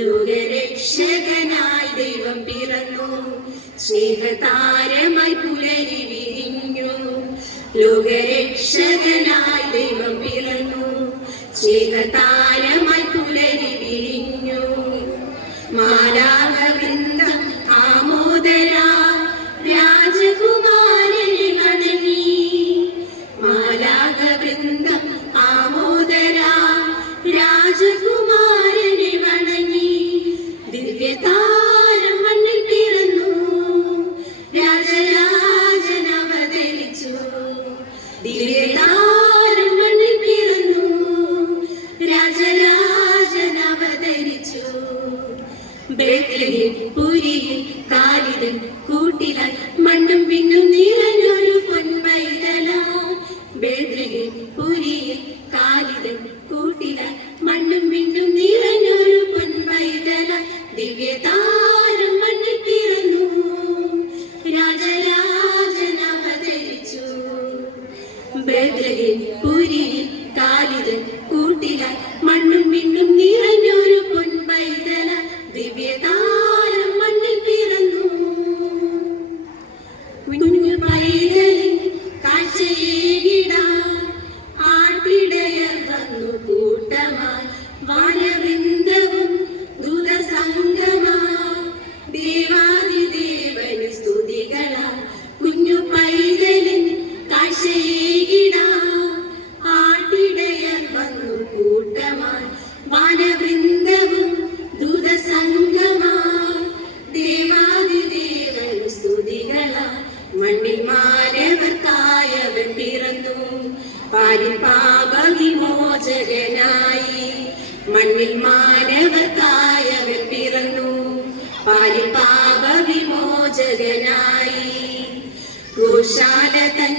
ലോകരക്ഷകനായി ദൈവം പിറന്നു, സ്നേഹതാരമായി പുലരി വിരിഞ്ഞു. ലോകരക്ഷകനായി ദൈവം പിറന്നു, സ്നേഹതാരമായി പുലരി വിരിഞ്ഞു. മാലാഖവൃന്ദം ആമോദരാ രാജകുമാരനെ വണങ്ങി. മാലാഖവൃന്ദം ആമോദരാ രാജകുമാരനെ വണങ്ങി. ദിവ്യതാരം മണ്ണിൽ പിറന്നു, രാജരാജൻ അവതരിച്ചു. ദിവ്യതാരം മണ്ണിൽ പിറന്നു, രാജരാജൻ അവതരിച്ചു. ബേത്ലഹേം പുരിയിൽ ദാവീദൻ കൂട്ടിലായി മണ്ണും വിണ്ണും നിറഞ്ഞൊരു പൊൻപൈതല. ബേത്ലഹേം പുരിയിൽ ദാവീദൻ കൂട്ടിലായി മണ്ണും വിണ്ണും നിറഞ്ഞൊരു പൊൻപൈതല. ദിവ്യതാരം മണ്ണിൽ പിറന്നു, രാജരാജൻ അവതരിച്ചു. ബേത്ലഹേം പുരിയിൽ ദാവീദൻ കൂട്ടിലായി മണ്ണും വിണ്ണും നിറഞ്ഞൊരു പൊൻപൈതല. ദിവ്യതാരം മണ്ണിൽ പിറന്നു. കുഞ്ഞു പൈതലിൻ കാഴ്ചയേകിടാൻ ആട്ടിടയർ വന്നു കൂട്ടമായി. വാനവൃന്ദവും ദൂതസംഘമായി ദേവാദിദേവന് സ്തുതികളാൽ. കുഞ്ഞു പൈതലിൻ കാഴ്ചയേകിടാൻ ആട്ടിടയർ വന്നു കൂട്ടമായി. വാനവൃന്ദവും ദൂതസംഘമായി ദേവാദിദേവന് സ്തുതികളാൽ. മണ്ണിൽ മാനവർക്കായവൻ പിറന്നു, പാരിൽ പാപവിമോചകനായി. മണ്ണിൽ മാനവർക്കായവൻ പിറന്നു, പാരിൽ പാപവിമോചകനായി. ഗോശാല തൻ